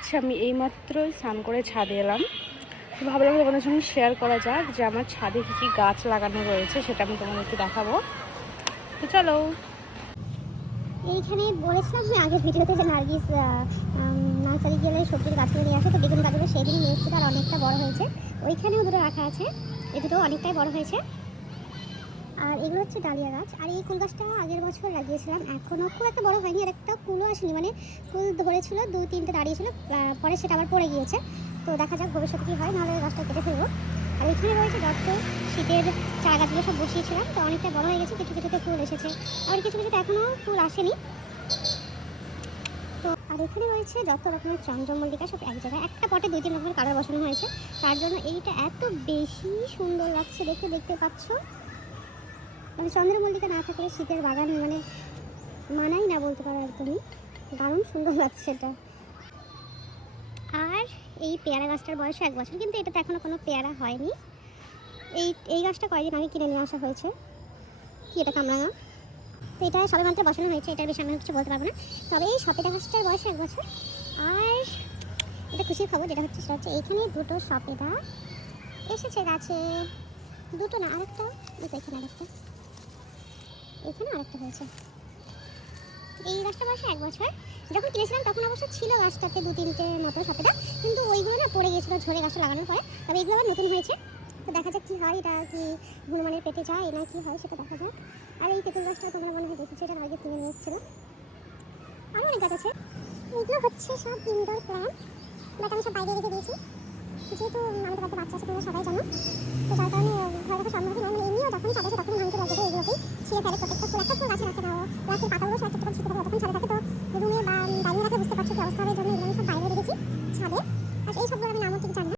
হচ্ছে আমি এইমাত্রই স্নান করে ছাদে এলাম। তো ভাবলাম তোমাদের সঙ্গে শেয়ার করা যাক যে আমার ছাদে কী কী গাছ লাগানো রয়েছে, সেটা আমি তোমাদেরকে দেখাবো। তো চলো। এইখানে বলেছিলাম যে আগের ভিডিওতে যে নার্গিস নার্সারি গেলে সবজির গাছগুলো নিয়ে আসে, তো বেগুন গাছগুলো সেই দিনই নিয়ে এসেছিল আর অনেকটা বড় হয়েছে। ওইখানেও দুটো রাখা আছে, এই দুটো অনেকটাই বড় হয়েছে। আর এগুলো হচ্ছে ডালিয়া গাছ। আর এই ফুল গাছটা আগের বছর লাগিয়েছিলাম, এখনও খুব একটা বড় হয়নি, আর একটা ফুলও আসেনি, মানে ফুল ধরেছিল 2-3টে দাঁড়িয়েছিল, পরে সেটা আবার পড়ে গিয়েছে। তো দেখা যাক ভবিষ্যতে কী হয়, নাহলে গাছটা কেটে ফেলবো। আর এখানে রয়েছে যত শীতের চারা গাছগুলো সব বসিয়েছিলাম, তো অনেকটা বড় হয়ে গেছে, কিছু কিছুতে ফুল এসেছে, আর কিছু কিছুতে এখনও ফুল আসেনি। তো আর এখানে রয়েছে যত রকমের চন্দ্রমল্লিকা, সব এক জায়গায় একটা পটে 2-3 রকমের কালার বসানো হয়েছে, তার জন্য এইটা এত বেশি সুন্দর লাগছে দেখতে পাচ্ছ। মানে চন্দ্রমল্লিকা না থাকলে শীতের বাগান মানে মানাই না বলতে পারো, একদমই দারুণ সুন্দর লাগছে এটা। আর এই পেয়ারা গাছটার বয়স 1 বছর, কিন্তু এটাতে এখনও কোনো পেয়ারা হয়নি। এই গাছটা কয়েকদিন আগে কিনে নিয়ে আসা হয়েছে। কি এটা কামরাঙা, তো এটা সবে মাত্র বসানো হয়েছে, এটার বেশি আমি কিছু বলতে পারবো না। তবে এই সপেটা গাছটার বয়স 1 বছর। আর এটা খুশির খবর যেটা হচ্ছে সেটা হচ্ছে এইখানে দুটো সপেটা এসেছে গাছে, দুটো না আরেকটা, এখানে আরেকটা, এখানে আরেকটা হয়েছে। এই গাছটা বয়স 1 বছর। যখন কিনেছিলাম তখন অবশ্য ছিল গাছটাতে 2-3টে মতো সপেটা, কিন্তু ওইগুলো না পড়ে গিয়েছিলো ঝরে গাছটা লাগানোর পরে। তবে এগুলো আবার নতুন হয়েছে, তো দেখা যাক কী হয়, এটা কি হনুমানের পেটে যায় না কি হয় সেটা দেখা যাক। আর এই তেঁতুল গাছটা তোমরা মনে হয় দেখেছো, এটা আগে কিনে নিয়ে এসেছিলো। আরও অনেক গাছ আছে, এগুলো হচ্ছে সব ইনডোর প্ল্যান্ট, বাট আমি সব বাইরে রেখে দিয়েছি, যেহেতু আমাদের বাড়িতে বাচ্চা আছে তোমরা সবাই জানো, তো যার কারণে ঘরে রাখা সম্ভব নয়। মানে এমনিও যখন ছাদে আসে তখন ভাঙতে লাগবে, এগুলোকেই ছিঁড়ে ফেলে প্রত্যেকটা ফুল, একটা ফুল গাছে রাখতে দাও, গাছের পাতাগুলো সব একটা ছিঁড়ে ফেলে, তখন ছাদে থাকে। তো রুমে বা বাইরে রাখলে বুঝতে পারছো কি অবস্থা হবে, এই জন্য এগুলো আমি সব বাইরে রেখেছি ছাদে। আর এই সবগুলো আমি নামও ঠিক জানি না।